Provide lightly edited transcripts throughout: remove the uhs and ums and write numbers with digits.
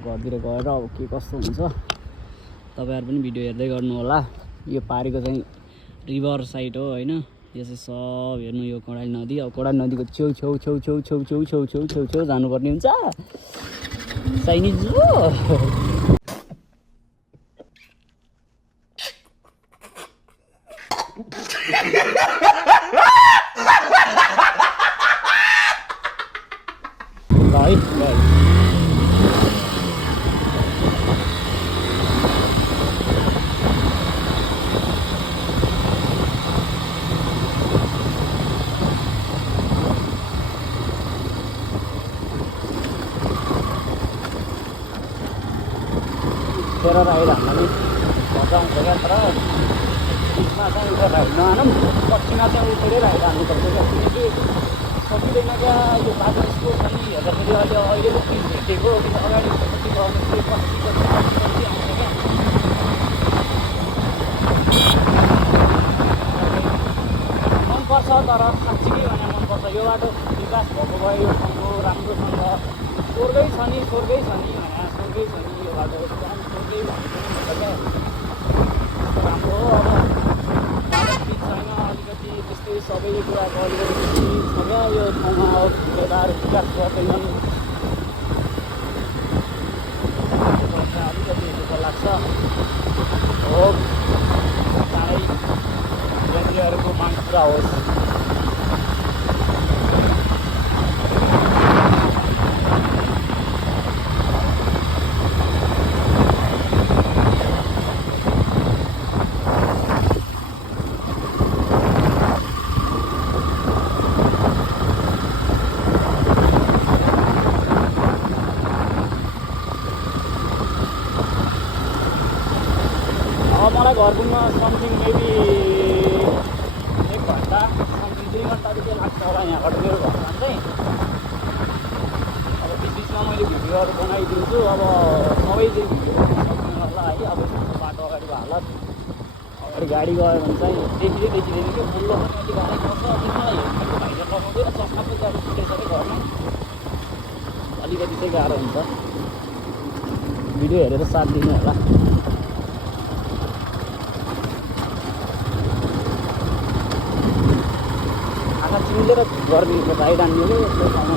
घरतिर गएर अब के कस्तो हुन्छ तपाईहरु पनि भिडियो हेर्दै गर्नु होला। यो पारीको चाहिँ रिभर साइड हो हैन। यो चाहिँ सब हेर्नु यो कर्णाली नदी। अब कर्णाली नदीको छेउ छेउ छेउ छेउ छेउ छेउ छेउ छेउ छेउ छेउ जानुपर्ने हुन्छ चाइनिज हो। तेह्र राइड हामीलाई मजा आउँछ क्या। तर बिचमा चाहिँ उता राइड नहानौँ, पछिमा चाहिँ उठेरै राइड हाल्नुपर्छ क्या। किनकि सकिँदैन क्या यो बाटो यस्तो छ नि। हेर्दाखेरि अहिलेको पिच भेटेको अगाडि कति आउँछ क्या। मनपर्छ तर साँच्चीकै भने मनपर्छ यो बाटो। विकास भएको भए यो ठाउँको राम्रोसँग स्वर्गै छ नि स्वर्गै छ नि भने स्वर्गै छ नि यो बाटो एकदम स्वर्गै भनेको क्या। राम्रो हो। अब ठिक छैन अलिकति त्यस्तै सबै कुराको अलिकति छ क्या यो ठाउँमा। अब ठुलोदार विकास गर्दैनन् अलिकति दुःख लाग्छ हो। चाँडै यात्रीहरूको माग पुरा होस्। मलाई घर पुग्न समथिङ मेबी 1 घन्टा समथिङ 2 घन्टा जति लाग्छ होला यहाँबाट मेरो घरमा चाहिँ। अब बिचमा मैले भिडियोहरू बनाइदिन्छु। अब सबै चाहिँ भिडियो बनाउन सक्दैन होला है। अब बाटो अगाडिको हालत अगाडि गाडी गयो भने चाहिँ देखिँदैन क्या। फुल्लो पनि अलिक गाडी पर्छ। त्यसमा हेर्नेको भाइजर लगाउँदैन चस्मा पनि गाडी छुटेछ अरे घरमा। अलिकति चाहिँ गाह्रो हुन्छ। भिडियो हेरेर साथ दिनु होला। मिलेर गरिदिनु राइड हान्ने हो यस्तो ठाउँमा।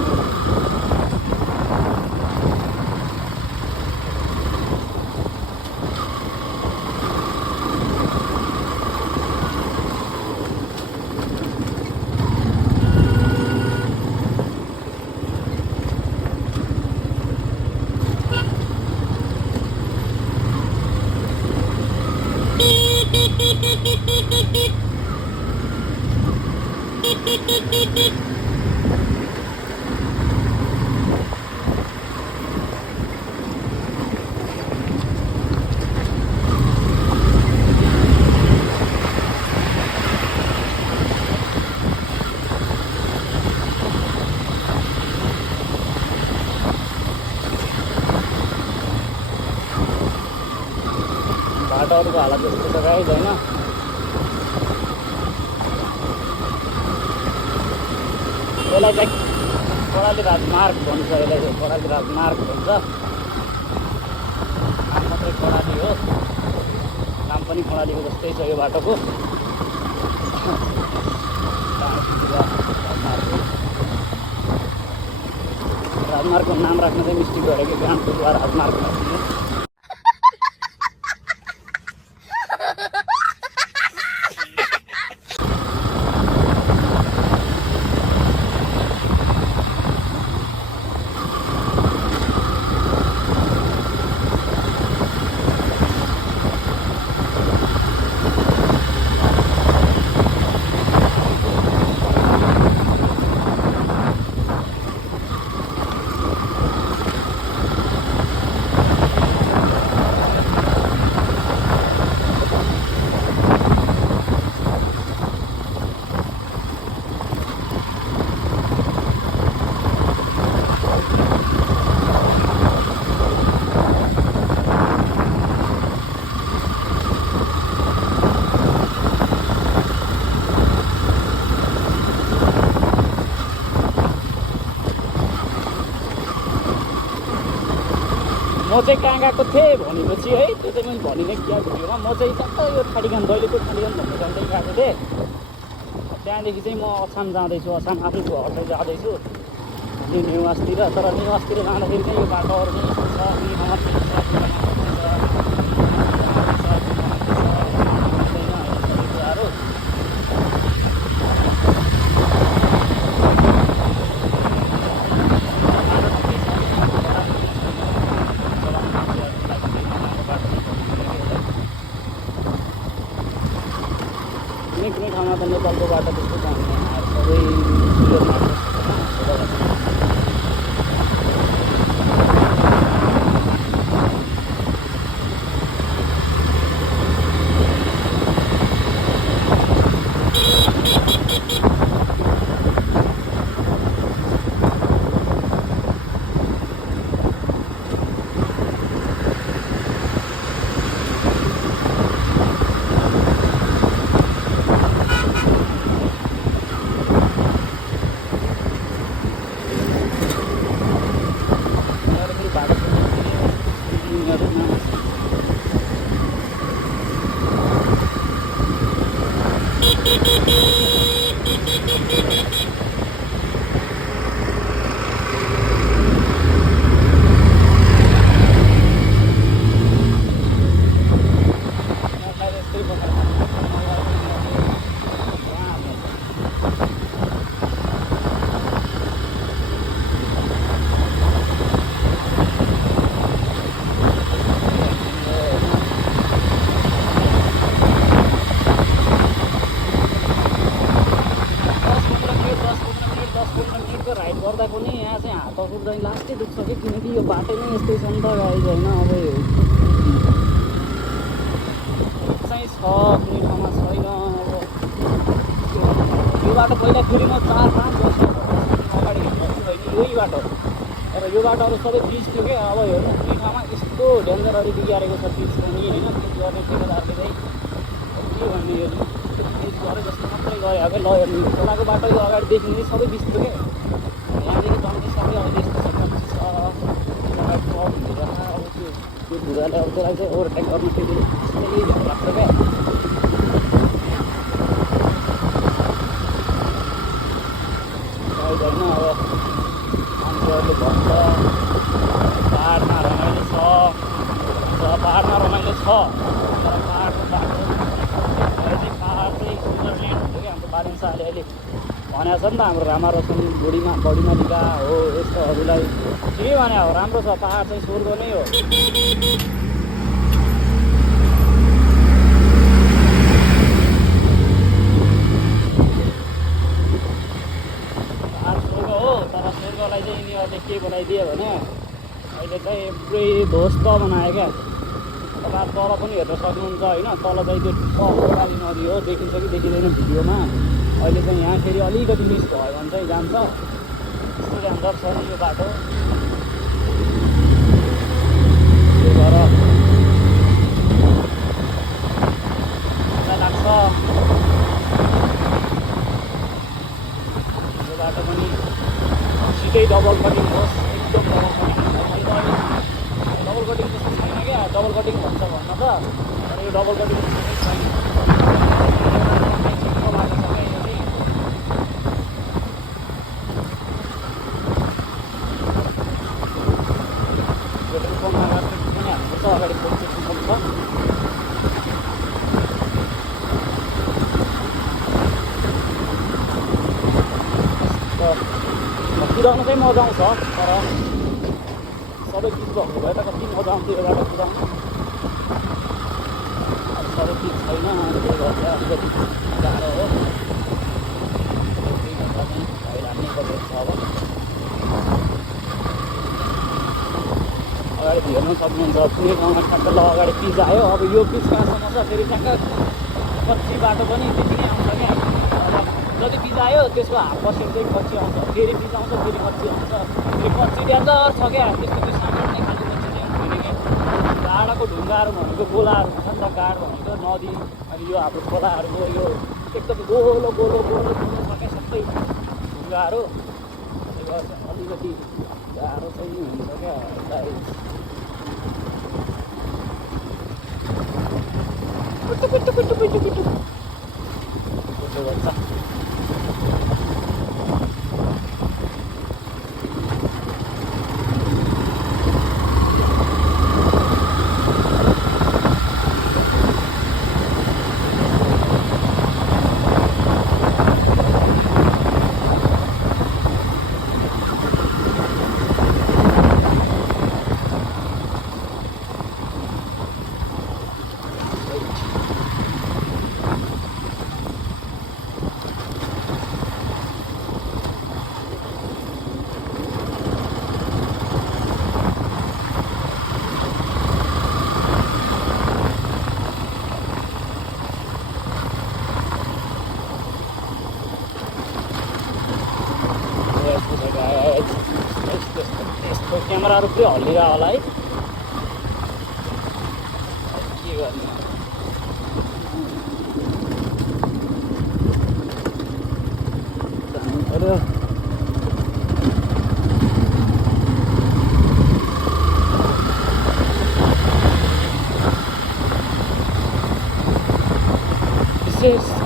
बाटोहरूको हालत यस्तो छ गाइस होइन। यसलाई चाहिँ कर्णाली राजमार्ग भन्छ। यसलाई चाहिँ कर्णाली राजमार्ग भन्छ। नाम मात्रै कर्णाली हो। नाम पनि कर्णालीको जस्तै छ यो बाटोको। राजमार्गको नाम राख्न चाहिँ मिस्टेक गरेको गान्तोकवा राजमार्ग राख्ने। म चाहिँ कहाँ गएको थिएँ भनेपछि है त्यो चाहिँ मैले भनिनँ क्या भिडियोमा म चाहिँ जस्तो यो ठाडीगान दैलेको ठाडीगान भन्ने झन्डै गएको थिएँ त्यहाँदेखि चाहिँ म अछाम जाँदैछु अछाम आफै घरमै जाँदैछु यो निवासतिर तर निवासतिर जाँदाखेरि चाहिँ यो बाटोहरू चाहिँ यस्तो छ कुराहरू कुनै ठाउँमा त नेपालको बाटो त्यस्तो जाँदैन सबै गर्दा पनि यहाँ चाहिँ हातहरू चाहिँ लास्टै दुख्छ कि किनकि यो बाटो नै यस्तै छ नि त गाइज होइन अब चाहिँ छ कुनै ठाउँमा छैन अब यो बाटो पहिला फेरि म 4-5 वर्ष अगाडि हिँड्छु होइन यही बाटो तर यो बाटोहरू सबै पिच थियो क्या अब हेर्नु कुनै ठाउँमा यस्तो डेन्जरहरू बिगारेको छ पिच पनि होइन पिच गर्ने ठेकेदारले चाहिँ के भन्ने यो पिच गरे जस्तो मात्रै गरे अब ल हेर्नु खोलाको बाटो यो अगाडिदेखि नै सबै पिच थियो क्या यहाँदेखि जम्मै सबै अहिले यस्तो छ कच्ची छ अब त्यो धुराले अब त्यसलाई चाहिँ ओभरटेक गर्नु फेरि यही भएर लाग्छ क्या होइन अब मान्छेहरूले भन्छ पाहाडमा रमाइलो छ पाहाडमा रमाइलो छ तर पाहाडको बाटो चाहिँ पाहाड चाहिँ स्विजरल्यान्ड हुन्छ क्या हाम्रो बारेन शाहले अहिले भनेको छ नि त हाम्रो रामा रोशन बढीमा लिगा हो यस्तोहरूलाई ठिकै भने हो राम्रो छ पाहाड चाहिँ स्वर्ग नै हो पाहाड स्वर्ग हो तर स्वर्गलाई चाहिँ यिनीहरूले के बनाइदियो भने अहिले चाहिँ पुरै ध्वस्त बनायो क्या तपाईँ तल पनि हेर्न सक्नुहुन्छ होइन तल चाहिँ त्यो गोदावरी नदी हो देखिन्छ कि देखिँदैन भिडियोमा अहिले चाहिँ यहाँ फेरि अलिकति मिस भयो भने चाहिँ जान्छ यस्तो डेन्जर छ नि यो बाटो त्यही भएर मलाई लाग्छ यो बाटो पनि सिधै डबल कटिङ होस् एकदम डबल कटिङ डबल कटिङ त्यस्तो छैन क्या डबल कटिङ भन्छ भन्न त तर यो डबल कटिङ छैन अगाडि पोलिस स्टेसन छ कुदाउनु चाहिँ मजा आउँछ तर सबै पिच भएको भए त कति मजा आउँथ्यो यो बाटो कुदाउनु सबै पिच छैन त्यही भएर अलिकति गाह्रो हो भइरहने गरेको छ अब अगाडि हेर्नु सक्नुहुन्छ कुनै ठाउँमा ठ्याक्क ल अगाडि पिच आयो अब यो पिच कहाँसम्म छ फेरि ठ्याक्क कच्ची बाटो पनि त्यति नै आउँछ क्या अब जति पिच आयो त्यसको हाफ पर्सेन्ट चाहिँ कच्ची आउँछ फेरि पिच आउँछ फेरि कच्ची आउँछ फेरि कच्ची डेन्जर छ क्या त्यस्तो त्यो सामान्य खालको कच्ची चाहिँ हुँदैन क्या गाडाको ढुङ्गाहरू भनेको गोलाहरू हुन्छ नि त गाड भनेको नदी अनि यो हाम्रो खोलाहरूको यो एकदम गोलो गोलो गोलो गोलो छ क्या सबै ढुङ्गाहरू त्यही भएर चाहिँ अलिकति गाह्रो चाहिँ हुन्छ क्या टुकु टुकु टुकु टुकु फोटो गर्छ क्यामेराहरू पुरै हल्लिरह होला है के गर्ने पऱ्यो विशेष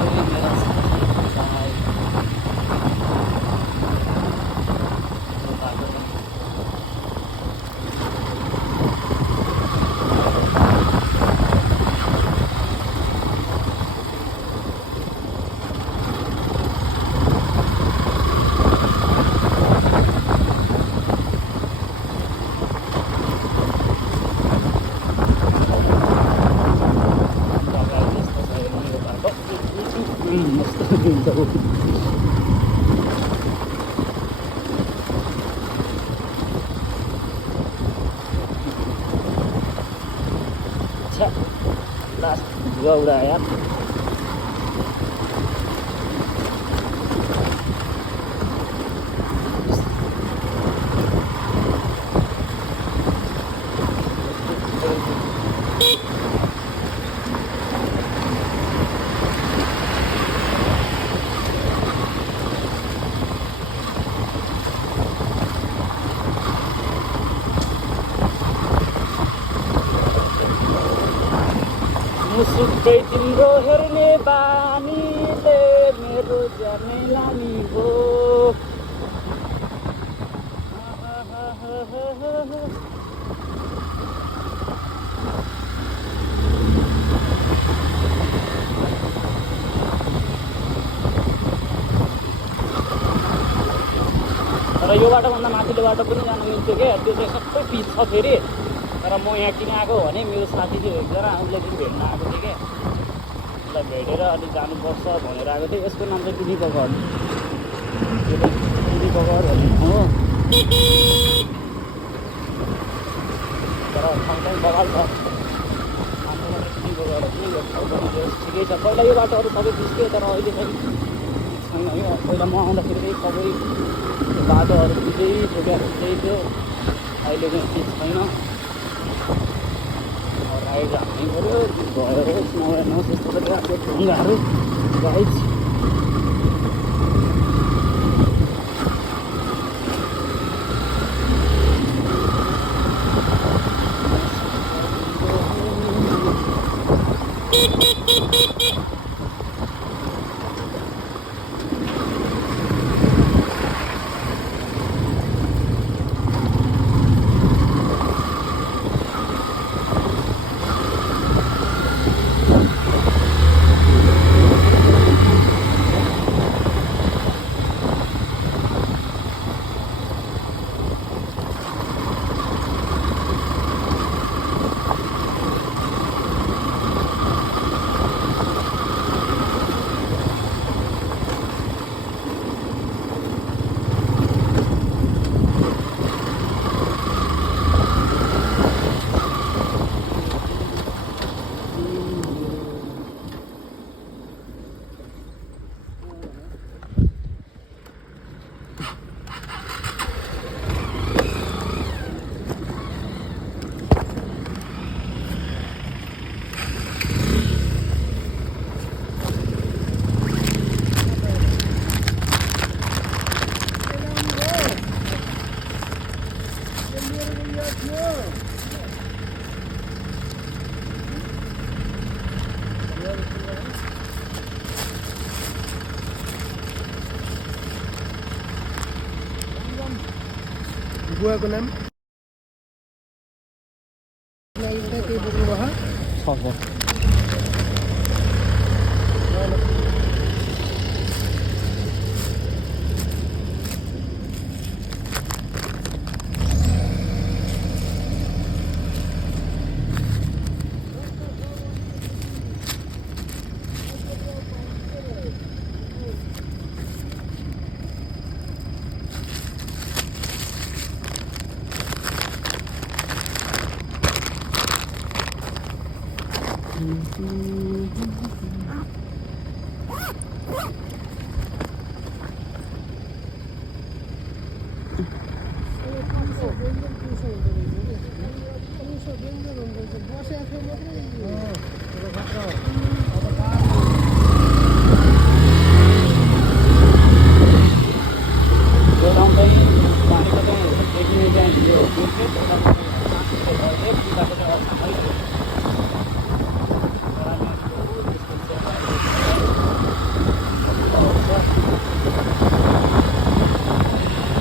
लास्ट धुवा उडायो यार मुसुक्कै तिम्रो हेर्ने बानीले मेरो जाने लानी हो तर यो बाटोभन्दा माथिल्लो बाटो पनि जान मिल्थ्यो क्या त्यो चाहिँ सबै पिच छ फेरि तर म यहाँ किन आएको भने मेरो साथी थियो एकजना उसले पनि भेट्न आएको थिएँ क्या उसलाई भेटेर अनि जानुपर्छ भनेर आएको थिएँ यसको नाम चाहिँ दिदी बगर दिदी बगर भन्ने हो तर ठाउँ बगाल छ दिदी बगर ठिकै छ पहिला यो बाटोहरू सबै बिच्थ्यो तर अहिले चाहिँ छैन यो पहिला म आउँदाखेरि सबै बाटोहरू बिचै छुट्याइ थियो अहिले चाहिँ पिच छैन राइड हाल्नै पऱ्यो गएर नहोस् यस्तो त ढुङ्गाहरू गाइज बुवाको नाम त्यही बोक्नुभयो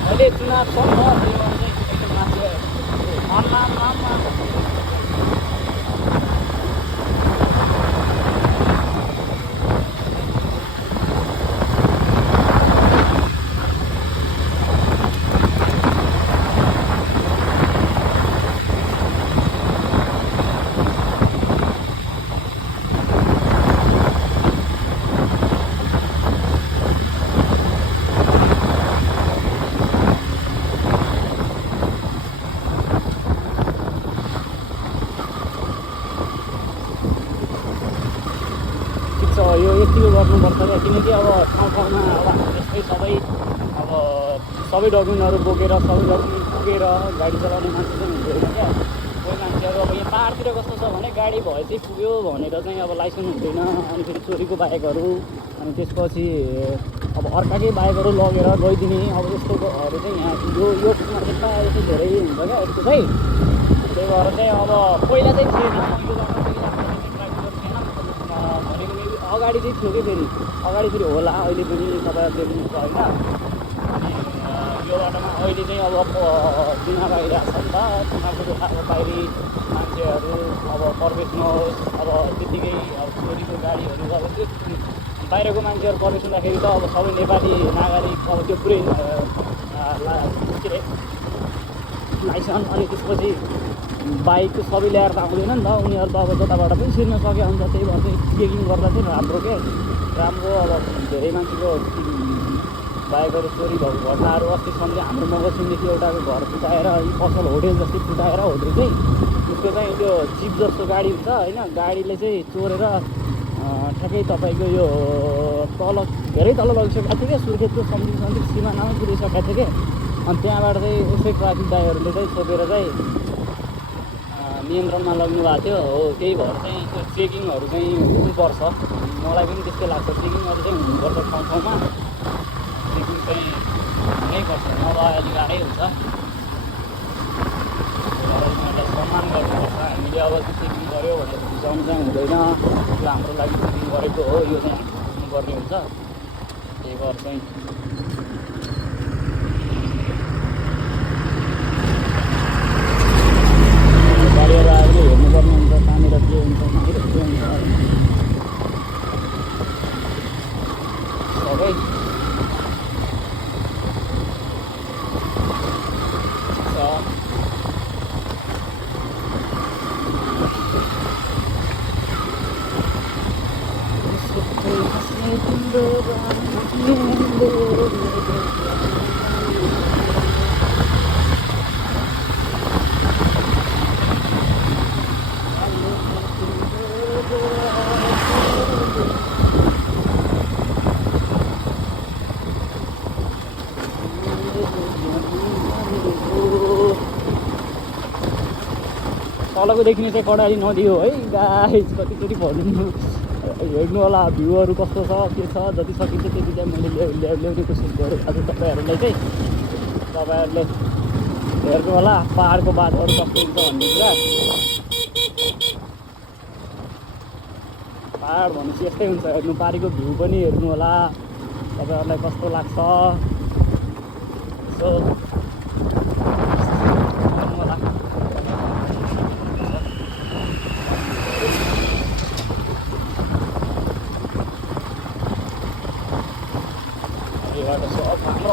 अहिले चुनाव छ नि यो यतिको गर्नुपर्छ क्या किनकि अब ठाउँ ठाउँमा अब हाम्रो जस्तै सबै डकुमेन्टहरू बोकेर सबै डकुमेन्ट पुगेर गाडी चलाउने मान्छे चाहिँ हुँदैन क्या कोही मान्छेहरू अब यहाँ पाहाडतिर कस्तो छ भने गाडी भए चाहिँ पुग्यो भनेर चाहिँ अब लाइसेन्स हुँदैन अनि फेरि चोरीको बाइकहरू अनि त्यसपछि अब अर्काकै बाइकहरू लगेर गइदिने अब यस्तोहरू चाहिँ यहाँ यो ठाउँमा चाहिँ प्रायः चाहिँ धेरै हुन्छ क्या यस्तो चाहिँ त्यही भएर चाहिँ अब पहिला चाहिँ थिएन अगाडि चाहिँ थियो कि फेरि अगाडि फेरि होला अहिले पनि तपाईँहरू देख्नुहुन्छ होइन अनि यो बाटोमा अहिले चाहिँ अब चुनाव आइरहेको छ नि त चुनावको अब बाहिरी मान्छेहरू अब प्रवेश नहोस् अब त्यत्तिकै अब चोरीको गाडीहरू अब त्यो बाहिरको मान्छेहरू प्रवेश हुँदाखेरि त अब सबै नेपाली नागरिक अब त्यो पुरै के अरे लाइसेन्स अनि त्यसपछि बाइक सबै ल्याएर त आउँदैन नि त उनीहरू त अब जताबाट पनि छिर्न सक्यो हुन्छ त्यही भएर चाहिँ चेकिङ गर्दा चाहिँ राम्रो राम्रो अब धेरै मान्छेको बाइकहरू चोरी भएको घटनाहरू अस्तिसम्म हाम्रो मगरसिंहदेखि एउटाको घर फुटाएर पसल होटेल जस्तै फुटाएर होटेल चाहिँ उसको चाहिँ त्यो जिप जस्तो गाडी हुन्छ होइन गाडीले चाहिँ चोरेर ठ्याक्कै तपाईँको यो तल धेरै तल लगिसकेको थियो क्या सुर्खेतको समथिङ सिमानामै पुगिसकेको थियो क्या अनि त्यहाँबाट चाहिँ उसै ट्राफिक दाइहरूले चाहिँ सोधेर चाहिँ नियन्त्रणमा लग्नु भएको थियो हो त्यही भएर चाहिँ त्यो चेकिङहरू चाहिँ हुनुपर्छ मलाई पनि त्यस्तै लाग्छ चेकिङहरू चाहिँ हुनुपर्छ ठाउँ ठाउँमा चेकिङ चाहिँ हुनैपर्छ नभए अलिक गाह्रै हुन्छ उनीहरूलाई सम्मान गर्नुपर्छ हामीले अब त्यो चेकिङ गऱ्यो भनेर बुझाउनु चाहिँ हुँदैन त्यो हाम्रो लागि चेकिङ गरेको हो यो चाहिँ हुनुपर्ने हुन्छ त्यही भएर चाहिँ गाडीहरू आएर हेर्नुपर्ने हुन्छ कहाँनिर के हुन्छ कहाँनिर के हुन्छ सबै तलको देखिने चाहिँ कडाली नदी हो है गाइस कतिचोटि भन्नु हेर्नु होला भ्यूहरू कस्तो छ के छ जति सकिन्छ त्यति चाहिँ मैले ल्याउने कोसिस गरेँ आज तपाईँहरूलाई चाहिँ तपाईँहरूले हेर्नु होला पाहाडको बाटोहरू कस्तो हुन्छ भन्ने कुरा पाहाड भनेपछि यस्तै हुन्छ हेर्नु पारिको भ्यू पनि हेर्नु होला तपाईँहरूलाई कस्तो लाग्छ सो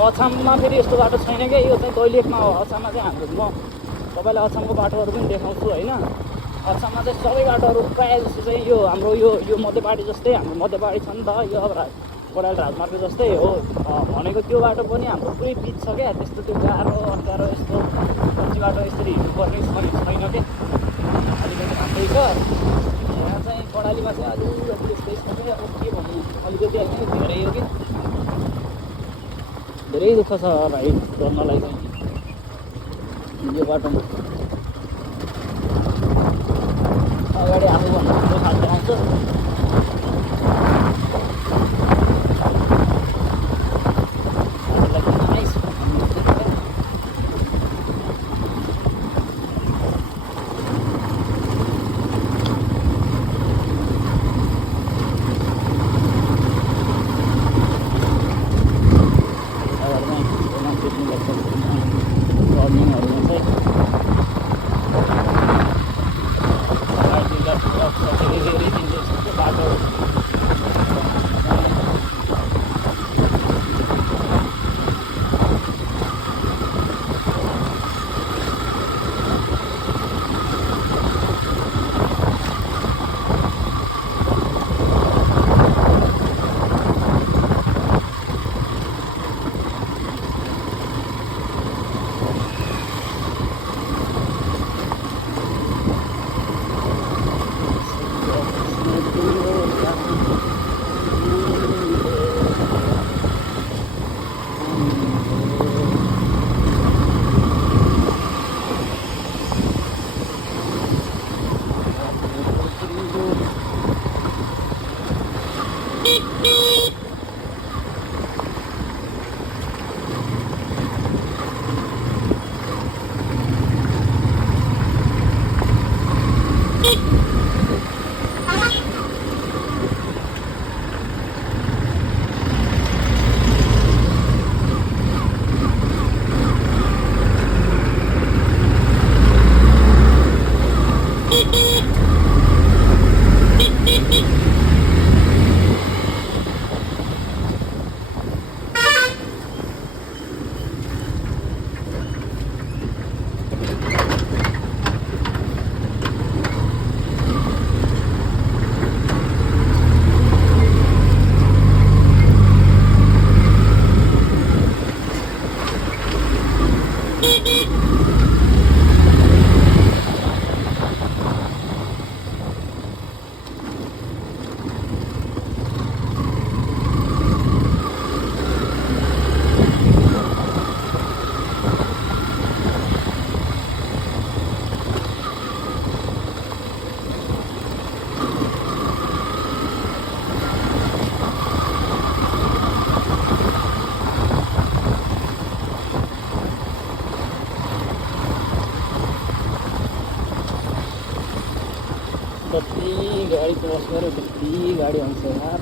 अछाममा फेरि यस्तो बाटो छैन क्या, यो चाहिँ दैलेखमा हो। अछाममा चाहिँ हाम्रो म तपाईँलाई अछामको बाटोहरू पनि देखाउँछु होइन। अछाममा चाहिँ सबै बाटोहरू प्रायः जस्तो चाहिँ यो हाम्रो यो मध्यपाडी जस्तै हाम्रो मध्यपाडी छ नि त, यो अब बडाल राजमार्ग जस्तै हो भनेको। त्यो बाटो पनि हाम्रो पुरै बिच छ क्या, त्यस्तो त्यो गाह्रो अप्ठ्यारो यस्तो कच्ची बाटो यसरी हिँड्नुपर्ने छैन क्या, अलिकति राम्रै छ। यहाँ चाहिँ बडालीमा चाहिँ अलिकति यस्तै छ क्या, अब के भन्नु, अलिकति होइन धेरै हो कि धेरै दुःख छ भाइ गर्नलाई चाहिँ यो बाटोमा। अगाडि आफूभन्दा ठुलो खालको आउँछ, कति गाडी क्रस गऱ्यो, कति गाडी आउँछ यार।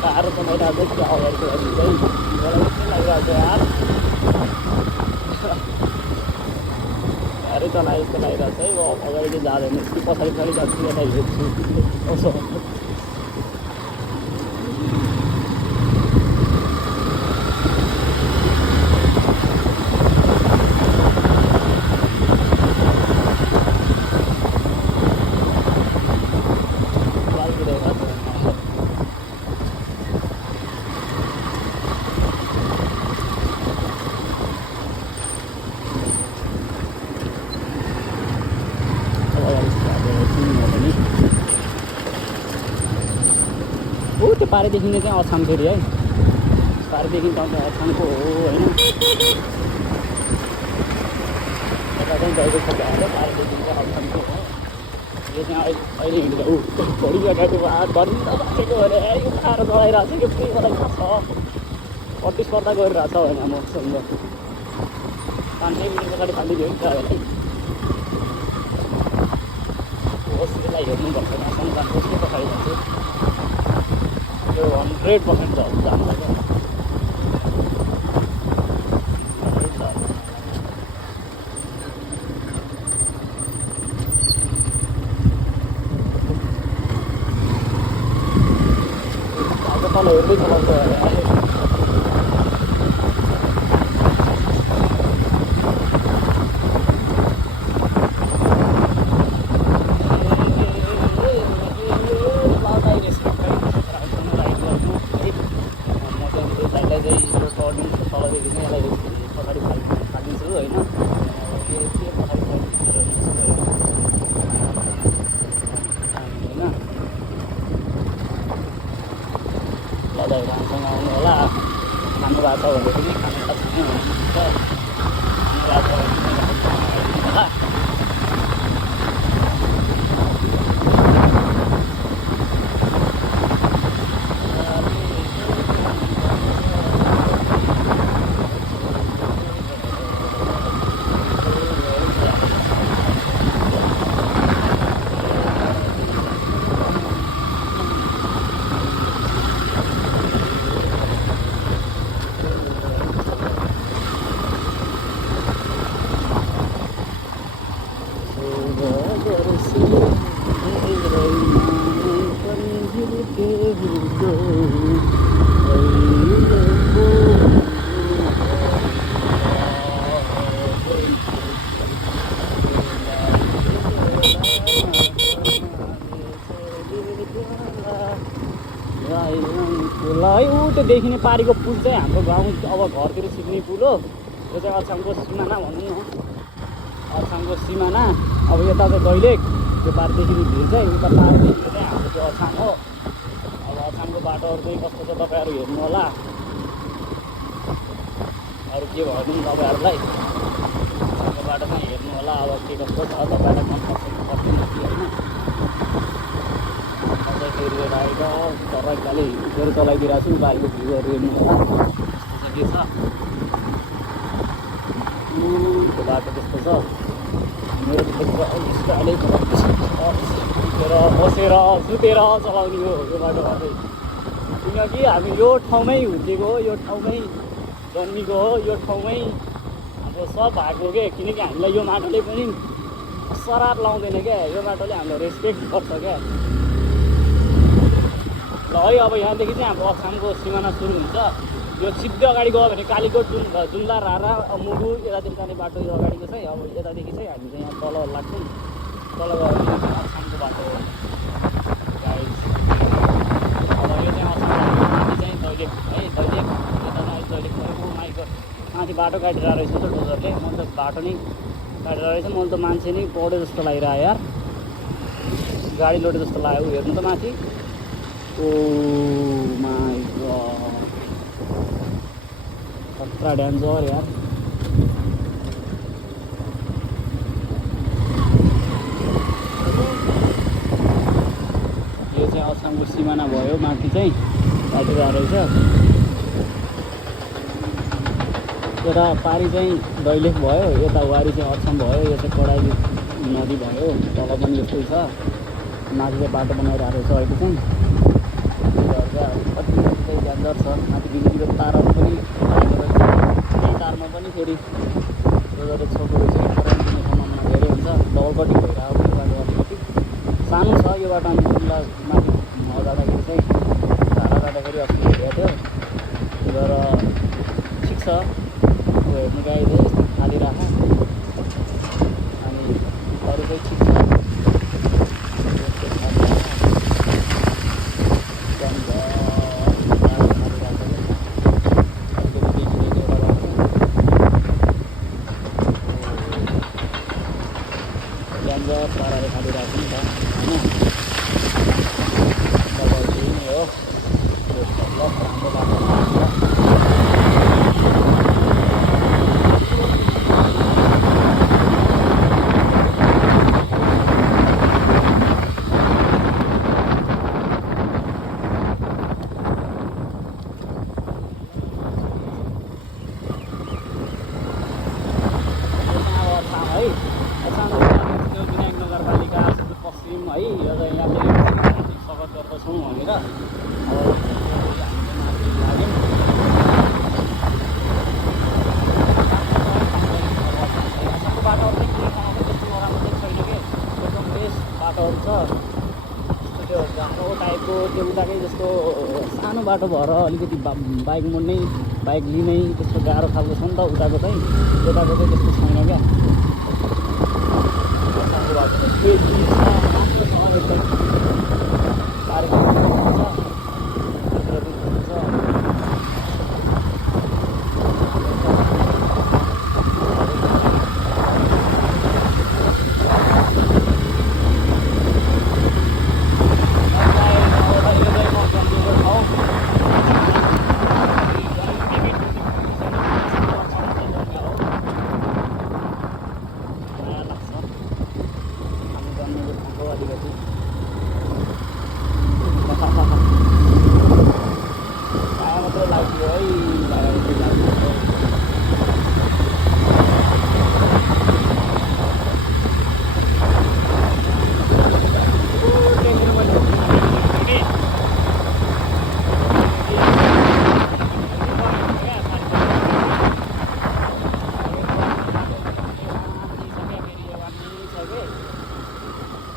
साह्रो बनाइरहेको छ त्यो अगाडिको लागि चाहिँ मलाई यस्तै लागिरहेको छ यार साह्रै चलाए जस्तो लागिरहेको छ है अब अगाडि चाहिँ जाँदैन कि पछाडि पछाडि जान्छु यता हेर्छु कसो त्यो पारिदेखि नै चाहिँ अछाम फेरि है पारिदेखि त अछामको हो होइन यता चाहिँ गएको छ पारिदेखि चाहिँ अछामको हो यो चाहिँ अहिले हिँड्दा घोडी अगाडि धन्दा बाँचेको अरे यो खाएर चलाइरहेको छ यो फेरि मलाई थाहा छ प्रतिस्पर्धा गरिरहेछ होइन मसँग 5 मिनट अगाडि फालिदियो नि तपाईँलाई यसलाई हेर्नुपर्छ अछाम जानु कसले पछाडि जान्छु 100% जान्छ क्या तल हेर्दै चलाउँछ राम्रोसँग आउनु होला खानु भएको छ भने पनि खानु त छैन हुन्छ खानु भएको छ भने होला ल है ऊ त्यो देखिने पारीको पुल चाहिँ हाम्रो गाउँ अब घरतिर सिक्ने पुल हो यो चाहिँ अछामको सिमाना भनौँ न अछामको सिमाना अब यता चाहिँ दैलेख त्यो पारदेखि भिड चाहिँ उता पारदेखि चाहिँ हाम्रो त्यो अछाम हो अब अछामको बाटोहरू चाहिँ कस्तो छ तपाईँहरू हेर्नु होला अरू के भनौँ तपाईँहरूलाई अछामको बाटोमा हेर्नु होला अब के कस्तो छ तपाईँहरूलाई मन पर्छ पर्दैन कि होइन फेरि आएर तरकाले फेरि चलाइदिरहेको छु बारीको भ्यूहरू हेर्नु होला कस्तो के छ त्यो बाटो त्यस्तो छ मेरो त्यस्तो अलिक बसेर सुतेर चलाउने हो यो बाटोमा चाहिँ किनकि हामी यो ठाउँमै हुर्केको हो यो ठाउँमै जन्मेको हो यो ठाउँमै अब सब भएको के किनकि हामीलाई यो माटोले पनि सराप लाउँदैन क्या यो माटोले हामीलाई रेस्पेक्ट गर्छ क्या ल है अब यहाँदेखि चाहिँ हाम्रो अछामको सिमाना सुरु हुन्छ यो सिधै अगाडि गयो भने कालीकोट जुम्ला रारा मुगु यतातिर जाने बाटो यो अगाडिको चाहिँ अब यतादेखि चाहिँ हामी चाहिँ यहाँ तल लाग्छौँ तल गयो भने अछामको बाटो हो गाइस अब यो चाहिँ अछाम चाहिँ दैलेख है दैलेख यता चाहिँ दैलेख गएको माइको माथि बाटो काटिरहेको रहेछ त डोजरले म त बाटो नै काटेर रहेछ मैले त मान्छे नै पढ्यो जस्तो लागिरह्यो यार गाडी लोडे जस्तो लाग्यो हेर्नु त माथि ओ माई गॉड खतरा डेन्जर यार। यो चाहिँ असमको सिमाना भयो, माथि चाहिँ बाटो रहेछ। यता पारी चाहिँ दैलेख भयो, यता वारी चाहिँ असम भयो। यो चाहिँ कडाई नदी भयो, तल पनि यस्तै छ। माथि चाहिँ बाटो बनाइरहेको छ अहिले चाहिँ। कति चाहिँ डेन्जर छ। माथि बिजुलीको तारहरू पनि त्यही तारमा पनि फेरि यो गरेर छोपेको चाहिँ करेन्ट दिने सम्भावना धेरै हुन्छ। डबलपट्टि भइरहेको पनि बाटो अलिकति सानो छ यो बाटो। अनि तिमीलाई माथि जाँदाखेरि चाहिँ धारा जाँदाखेरि अस्ति हेरेको थियो। त्यो भएर ठिक छ, हेर्नु गाई चाहिँ यस्तो खाली राख। अनि अरू चाहिँ ठिक छ। पाराले खाली राख्नु नि त होइन। दबाई त्यही नै हो। राम्रो बाटो नगरपालिका पश्चिम है। यो चाहिँ यहाँले स्वागत गर्दछौँ भनेर अब माथि लाग्यौँ। यहाँको बाटोहरू चाहिँ कुनै ठाउँमा पनि त्यस्तो नराम्रो चाहिँ छैन कि, एकदम बेस्ट बाटोहरू छ। जस्तो त्यो गाह्रो टाइपको त्यो उताकै जस्तो सानो बाटो भएर अलिकति बाइक मोड्नै बाइक लिनै त्यस्तो गाह्रो खालको छ नि त उताको चाहिँ। यताको चाहिँ त्यस्तो छैन क्या।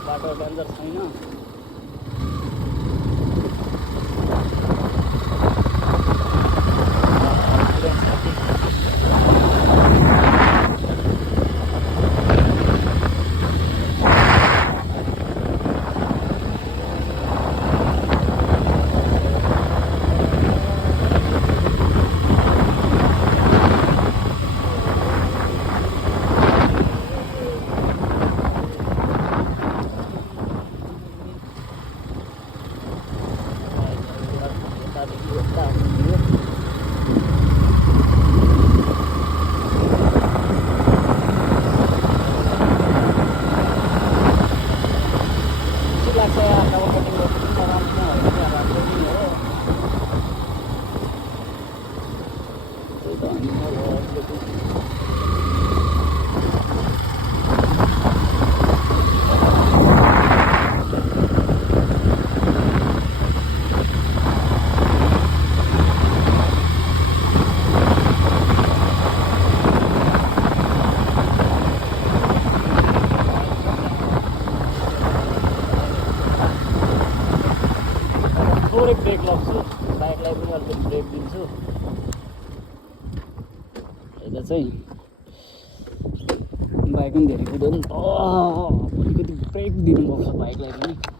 बाटो डेन्जर छैन। थोरै ब्रेक लाग्छु, बाइकलाई पनि अलिकति ब्रेक दिन्छु। यता चाहिँ बाइक पनि धेरै कुदाउनु अलिकति ब्रेक दिनुपर्छ बाइकलाई पनि।